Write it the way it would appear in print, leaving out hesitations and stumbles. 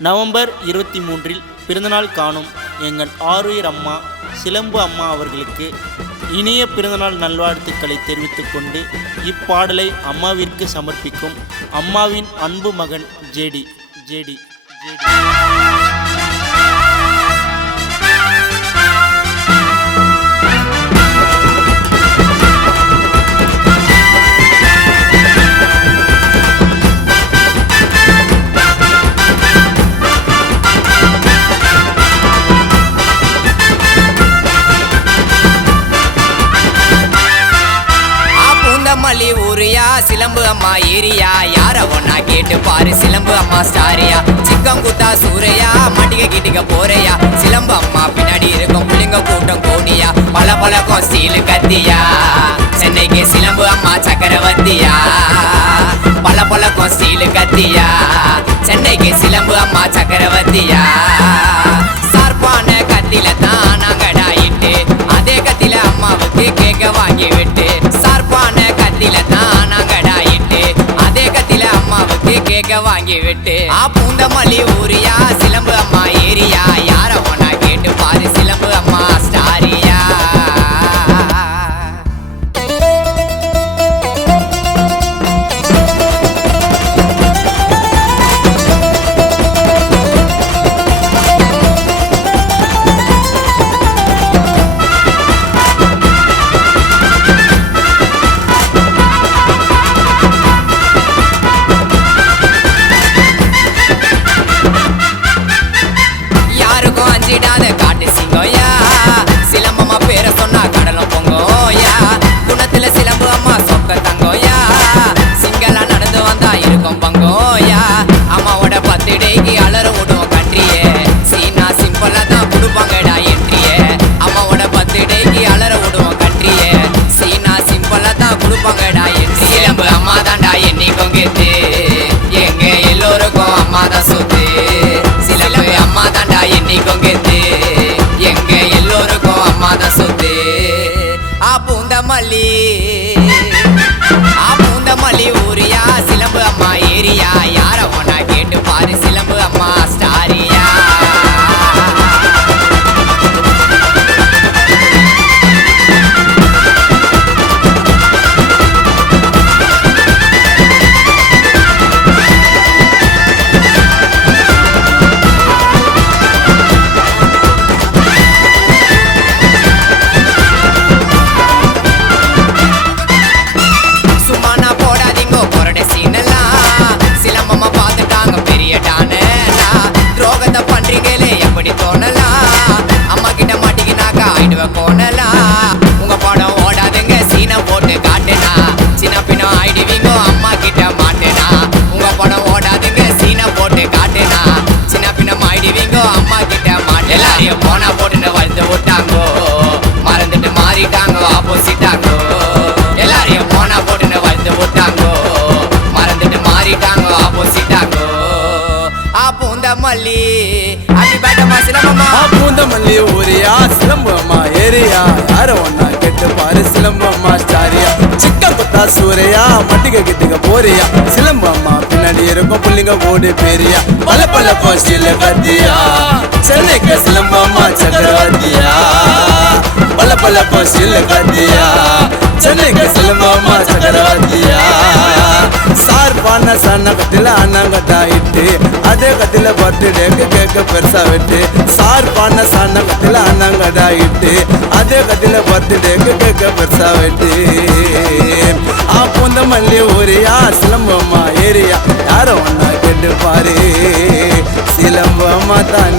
November 23 பிறந்தநாள் காணும் எங்கள் ஆருயிர் அம்மா சிலம்பு அம்மா அவர்களுக்கு இனிய பிறந்தநாள் நல்வாழ்த்துக்களை தெரிவித்துக் கொண்டு இப்பாடலை அம்மாவிற்கு சமர்ப்பிக்கும் அம்மாவின் அன்பு மகன் ஜேடி. ஊரியா சிலம்பு அம்மா ஏரியா யார ஒன்னா கேட்டு பாரு சிலம்பு அம்மா ஸ்டாரியா சிக்கம் குத்தா சூரையா மட்டிக கிட்டிக்க போறையா சிலம்பு அம்மா பின்னாடி இருக்கும் புள்ளிங்க கூட்டம் கோணியா பல பழக்கம் ஸ்டீலு கத்தியா சென்னைக்கு சிலம்பு அம்மா சக்கரவர்த்தியா பல பழக்கம் ஸ்டீலு கத்தியா சென்னைக்கு சிலம்பு அம்மா சக்கரவர்த்தியா சார்பான கத்தில தான் நாங்கடா இட்டு அதே கத்தில அம்மாவுக்கு கேட்க வாங்கி விட்டு சார்பான கத்தில தான் நாங்கடா இட்டு அதே கத்தில அம்மாவுக்கு கேட்க வாங்கி விட்டு பூந்தமல்லி ஊரியா சிலம்பு அம்மா ஏரியா யார ஒன்னா கேட்டு பாரு சிலம்பு அம்மா ஸ்டாரியா. காட்டு சிங்கோயா சிலம்பம்மா பேர சொன்னா கடலும் பொங்கோயா குணத்துல சிலம்பு அம்மா சொக்க தங்கோயா சிங்களா நடந்து வந்தா இருக்கும் பங்கோயா அம்மாவோட 10 டேக்கு அலற விடுவோம் கண்ட்ரியே சீனா சிம்பிளா தான் கொடுப்பாங்கடா என்ட்ரியே அம்மாவோட 10 டேக்கு அலற விடுவோம் கண்ட்ரியே சீனா சிம்பிளா தான் கொடுப்பாங்கடா என்ட்ரி சிலம்பு அம்மா தான்டா என்னைக்கும் கெத்து எங்க எல்லோருக்கும் அம்மா தான் சொத்து சிலம்பு அம்மா தான்டா என்னைக்கும் கெத்து எங்க எல்லோருக்கும் அம்மா தான் சொத்து பூந்தமல்லி ஊரியா சிலம்பு அம்மா ஏரியா யார ஒன்னா கேட்டு பாரு சிலம்பு அம்மா ஸ்டாரியா. எப்படி தோணலாம் அம்மா கிட்ட மாட்டிக்கினாக்கா ஆயிடுவ கோணலாம் உங்க படம் ஓடாதுங்க சீனை போட்டு காட்டுனா சின்ன பின்ன ஆயிடுவீங்க அம்மா கிட்ட மாட்டேனா உங்க படம் ஓடாதுங்க சீனை போட்டு காட்டுனா சின்ன பின்ன ஆயிடுவீங்க அம்மா கிட்ட மாட்டே எல்லாரையும் போனா போட்டுன்னு வளர்த்து விட்டாங்கோ மறந்துட்டு மாறிட்டாங்கோ ஆப்போசிட்டாங்கோ எல்லாரையும் போனா போட்டுன்னு வளர்த்து விட்டாங்கோ மறந்துட்டு மாறிட்டாங்கோ ஆப்போசிட்டாங்கோ பூந்தமல்லி பூந்தமல்லி ஊரியா சிலம்பு அம்மா ஏரியா யார ஒன்னா கேட்டு பாரு சிலம்பு அம்மா ஸ்டாரியா சிக்கம் குத்தா சூரையா மட்டிக கிட்டிக்க போறியா சிலம்பு அம்மா பின்னாடி இருக்கும் புள்ளிங்க ஓடி பேரியா பல பல கோஷ்டில கத்தியா சென்னைக்கு சிலம்பு அம்மா சக்கரவர்த்தியா பல பல கோஷ்டில கத்தியா சென்னைக்கு சிலம்பு அம்மா சக்கரவர்த்தியா சார்பான சன்ன கத்தில அண்ணங்கட்டா இட்டு அதே கத்தில பர்த்டேக்கு கேக்க பெருசா வெட்டு சார்பான சன்ன கத்தில அண்ணங்கட்டா இட்டு அதே கத்தில பர்த்டேக்கு கேக்க பெருசா வெட்டு பூந்தமல்லி ஊரியா சிலம்பு அம்மா ஏரியா யார ஒன்னா கேட்டு பாரு சிலம்பு அம்மா தான்